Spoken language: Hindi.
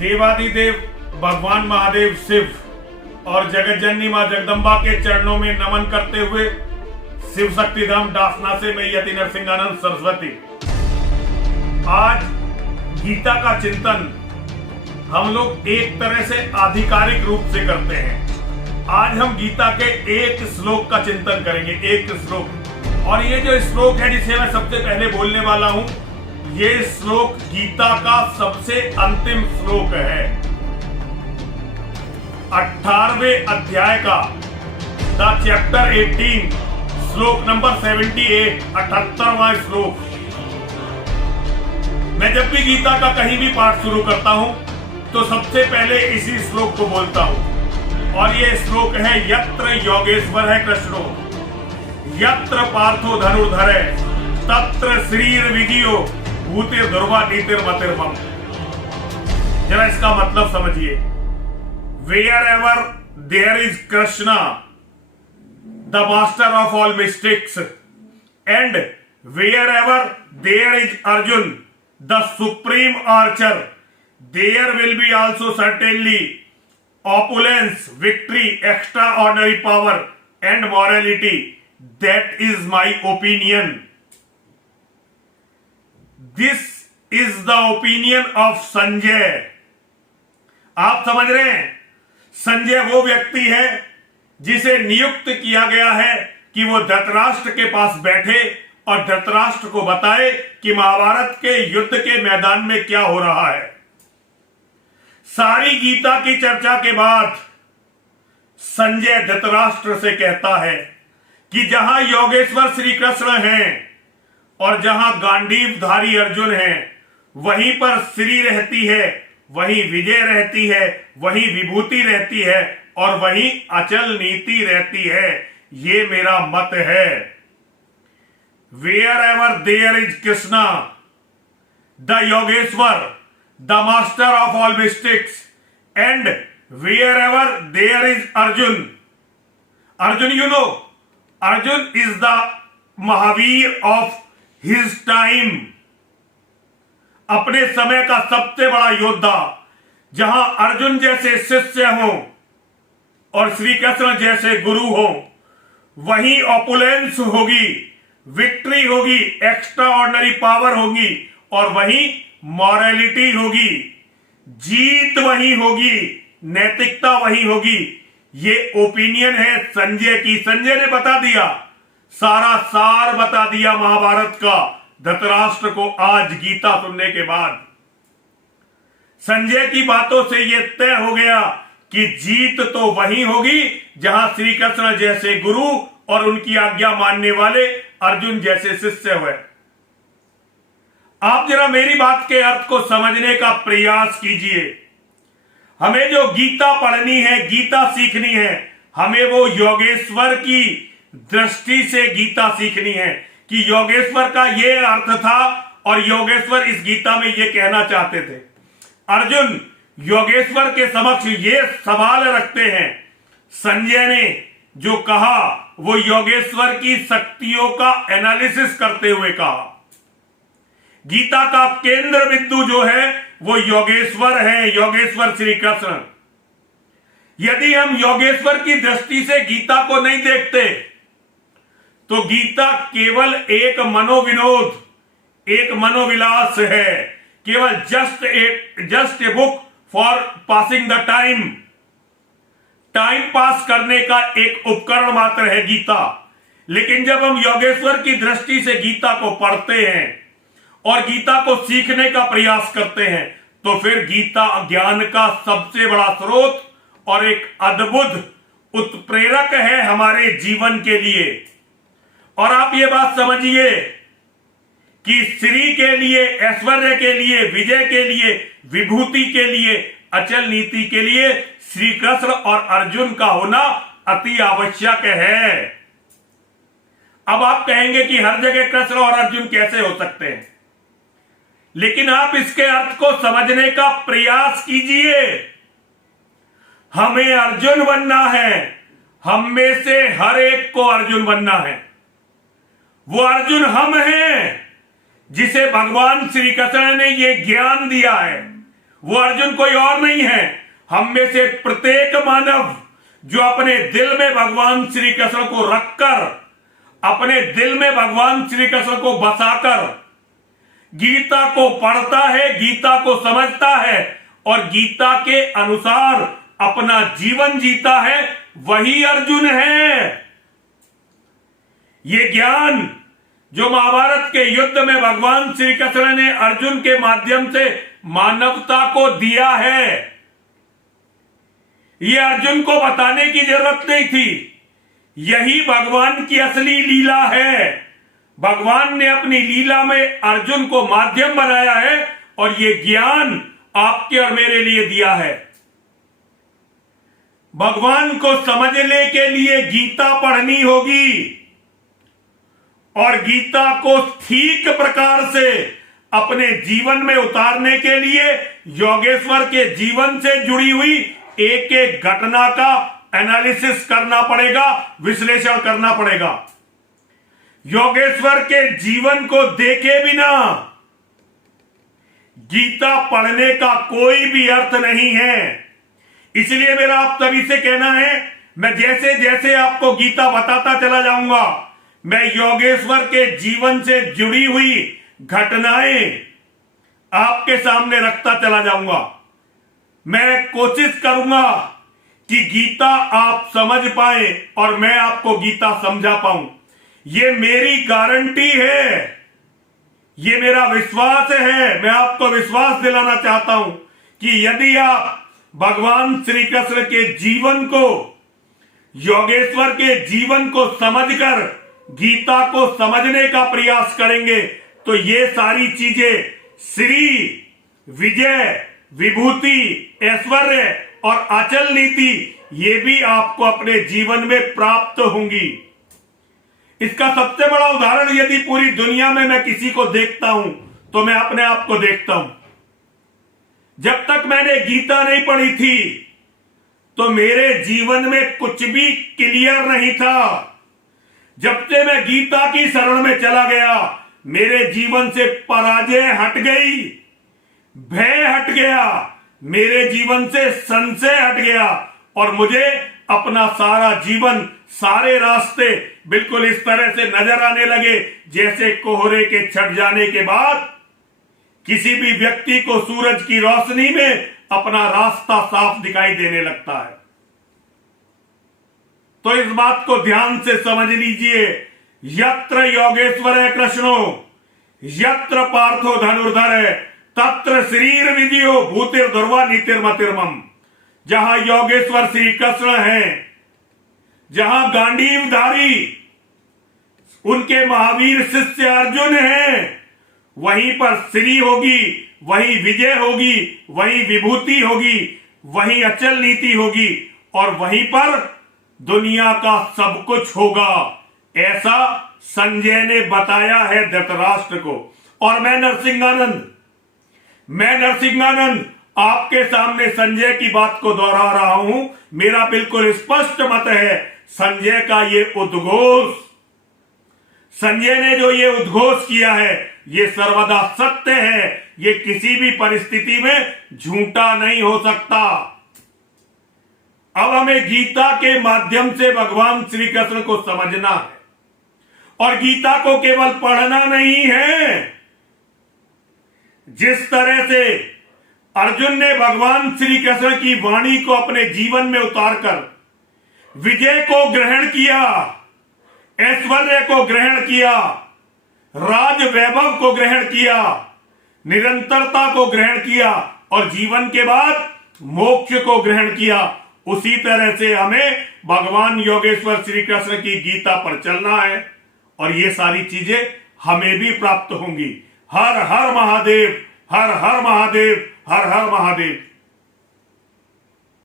देवादिदेव भगवान महादेव शिव और जगत जननी मां जगदम्बा के चरणों में नमन करते हुए शिव शक्ति धाम डासना से मैं यति नरसिंहानंद सरस्वती आज गीता का चिंतन हम लोग एक तरह से आधिकारिक रूप से करते हैं। आज हम गीता के एक श्लोक का चिंतन करेंगे, एक श्लोक। और ये जो श्लोक है जिसे मैं सबसे पहले बोलने वाला हूं, ये श्लोक गीता का सबसे अंतिम श्लोक है। 18वें अध्याय का द चैप्टर 18 श्लोक नंबर 78 78वां श्लोक। मैं जब भी गीता का कहीं भी पाठ शुरू करता हूं तो सबसे पहले इसी श्लोक को बोलता हूं। और ये श्लोक है यत्र योगेश्वर है कृष्णो यत्र पार्थो धनुर्धरे तत्र शरीर विजयो भूते दुर्वा नीतिर मतिर्मम। जरा इसका मतलब समझिए। Wherever there is Krishna the master of all mystics and wherever there is Arjun the supreme archer there will be also certainly opulence, victory, extraordinary power and morality. That is my opinion. This is the opinion of Sanjay. आप समझ रहे हैं, संजय वो व्यक्ति है जिसे नियुक्त किया गया है कि वो धृतराष्ट्र के पास बैठे और धृतराष्ट्र को बताए कि महाभारत के युद्ध के मैदान में क्या हो रहा है। सारी गीता की चर्चा के बाद संजय धृतराष्ट्र से कहता है कि जहां योगेश्वर श्री कृष्ण हैं और जहां गांडीवधारी अर्जुन हैं, वहीं पर श्री रहती है, वहीं विजय रहती है, वहीं विभूति रहती है और वहीं अचल नीति रहती है। ये मेरा मत है। Wherever there is Krishna the Yogeshwar the master of all mystics and wherever there is Arjun, you know, Arjun is the Mahavir of his time, अपने समय का सबसे बड़ा योद्धा। जहां अर्जुन जैसे शिष्य हों और श्री कृष्ण जैसे गुरु हों, वहीं ऑपुलेंस होगी, विक्ट्री होगी, एक्स्ट्रा ऑर्डिनरी पावर होगी और वहीं मॉरलिटी होगी, जीत वही होगी, नैतिकता वही होगी। ये ओपिनियन है संजय की। संजय ने बता दिया, सारा सार बता दिया महाभारत का धृतराष्ट्र को आज गीता सुनने के बाद। संजय की बातों से यह तय हो गया कि जीत तो वही होगी जहां श्री कृष्ण जैसे गुरु और उनकी आज्ञा मानने वाले अर्जुन जैसे शिष्य हुए। आप जरा मेरी बात के अर्थ को समझने का प्रयास कीजिए। हमें जो गीता पढ़नी है, गीता सीखनी है, हमें वो योगेश्वर की दृष्टि से गीता सीखनी है कि योगेश्वर का ये अर्थ था और योगेश्वर इस गीता में ये कहना चाहते थे। अर्जुन योगेश्वर के समक्ष ये सवाल रखते हैं। संजय ने जो कहा वो योगेश्वर की शक्तियों का एनालिसिस करते हुए कहा। गीता का केंद्र बिंदु जो है वो योगेश्वर है, योगेश्वर श्री कृष्ण। यदि हम योगेश्वर की दृष्टि से गीता को नहीं देखते तो गीता केवल एक मनोविनोद, एक मनोविलास है, केवल just a book for passing the time, time pass करने का एक उपकरण मात्र है गीता। लेकिन जब हम योगेश्वर की दृष्टि से गीता को पढ़ते हैं और गीता को सीखने का प्रयास करते हैं तो फिर गीता ज्ञान का सबसे बड़ा स्रोत और एक अद्भुत उत्प्रेरक है हमारे जीवन के लिए। और आप ये बात समझिए कि श्री के लिए, ऐश्वर्य के लिए, विजय के लिए, विभूति के लिए, अचल नीति के लिए श्री कृष्ण और अर्जुन का होना अति आवश्यक है। अब आप कहेंगे कि हर जगह कृष्ण और अर्जुन कैसे हो सकते हैं, लेकिन आप इसके अर्थ को समझने का प्रयास कीजिए। हमें अर्जुन बनना है, हम में से हर एक को अर्जुन बनना है। वो अर्जुन हम हैं जिसे भगवान श्री कृष्ण ने ये ज्ञान दिया है। वो अर्जुन कोई और नहीं है, हम में से प्रत्येक मानव जो अपने दिल में भगवान श्री कृष्ण को रखकर, अपने दिल में भगवान श्री कृष्ण को बसाकर गीता को पढ़ता है, गीता को समझता है और गीता के अनुसार अपना जीवन जीता है, वही अर्जुन है। ये ज्ञान जो महाभारत के युद्ध में भगवान श्री कृष्ण ने अर्जुन के माध्यम से मानवता को दिया है, ये अर्जुन को बताने की जरूरत नहीं थी। यही भगवान की असली लीला है। भगवान ने अपनी लीला में अर्जुन को माध्यम बनाया है और ये ज्ञान आपके और मेरे लिए दिया है। भगवान को समझने के लिए गीता पढ़नी होगी और गीता को ठीक प्रकार से अपने जीवन में उतारने के लिए योगेश्वर के जीवन से जुड़ी हुई एक एक घटना का एनालिसिस करना पड़ेगा, विश्लेषण करना पड़ेगा। योगेश्वर के जीवन को देखे बिना गीता पढ़ने का कोई भी अर्थ नहीं है। इसलिए मेरा आप सभी से कहना है, मैं जैसे जैसे आपको गीता बताता चला जाऊंगा, मैं योगेश्वर के जीवन से जुड़ी हुई घटनाएं आपके सामने रखता चला जाऊंगा। मैं कोशिश करूंगा कि गीता आप समझ पाए और मैं आपको गीता समझा पाऊं। ये मेरी गारंटी है, ये मेरा विश्वास है। मैं आपको विश्वास दिलाना चाहता हूं कि यदि आप भगवान श्री कृष्ण के जीवन को, योगेश्वर के जीवन को समझकर गीता को समझने का प्रयास करेंगे तो ये सारी चीजें श्री, विजय, विभूति, ऐश्वर्य और अचल नीति ये भी आपको अपने जीवन में प्राप्त होंगी। इसका सबसे बड़ा उदाहरण यदि पूरी दुनिया में मैं किसी को देखता हूं तो मैं अपने आप को देखता हूं। जब तक मैंने गीता नहीं पढ़ी थी तो मेरे जीवन में कुछ भी क्लियर नहीं था। जब से मैं गीता की शरण में चला गया, मेरे जीवन से पराजय हट गई, भय हट गया, मेरे जीवन से संशय हट गया और मुझे अपना सारा जीवन, सारे रास्ते बिल्कुल इस तरह से नजर आने लगे जैसे कोहरे के छट जाने के बाद किसी भी व्यक्ति को सूरज की रोशनी में अपना रास्ता साफ दिखाई देने लगता है। तो इस बात को ध्यान से समझ लीजिए, यत्र योगेश्वर कृष्णो यत्र पार्थो धनुर्धर तत्र शरीर विजयो भूतिर ध्रुवा नीतिर्मतिर्मम। जहां योगेश्वर श्री कृष्ण हैं, जहां गांडीवधारी उनके महावीर शिष्य अर्जुन हैं, वहीं पर श्री होगी, वहीं विजय होगी, वहीं विभूति होगी, वहीं अचल नीति होगी और वहीं पर दुनिया का सब कुछ होगा। ऐसा संजय ने बताया है धृतराष्ट्र को। और मैं नरसिंहानंद आपके सामने संजय की बात को दोहरा रहा हूं। मेरा बिल्कुल स्पष्ट मत है, संजय का ये उद्घोष, संजय ने जो ये उद्घोष किया है ये सर्वदा सत्य है, ये किसी भी परिस्थिति में झूठा नहीं हो सकता। अब हमें गीता के माध्यम से भगवान श्री कृष्ण को समझना है और गीता को केवल पढ़ना नहीं है। जिस तरह से अर्जुन ने भगवान श्री कृष्ण की वाणी को अपने जीवन में उतारकर विजय को ग्रहण किया, ऐश्वर्य को ग्रहण किया, राज वैभव को ग्रहण किया, निरंतरता को ग्रहण किया और जीवन के बाद मोक्ष को ग्रहण किया, उसी तरह से हमें भगवान योगेश्वर श्री कृष्ण की गीता पर चलना है और ये सारी चीजें हमें भी प्राप्त होंगी। हर हर महादेव, हर हर महादेव, हर हर महादेव।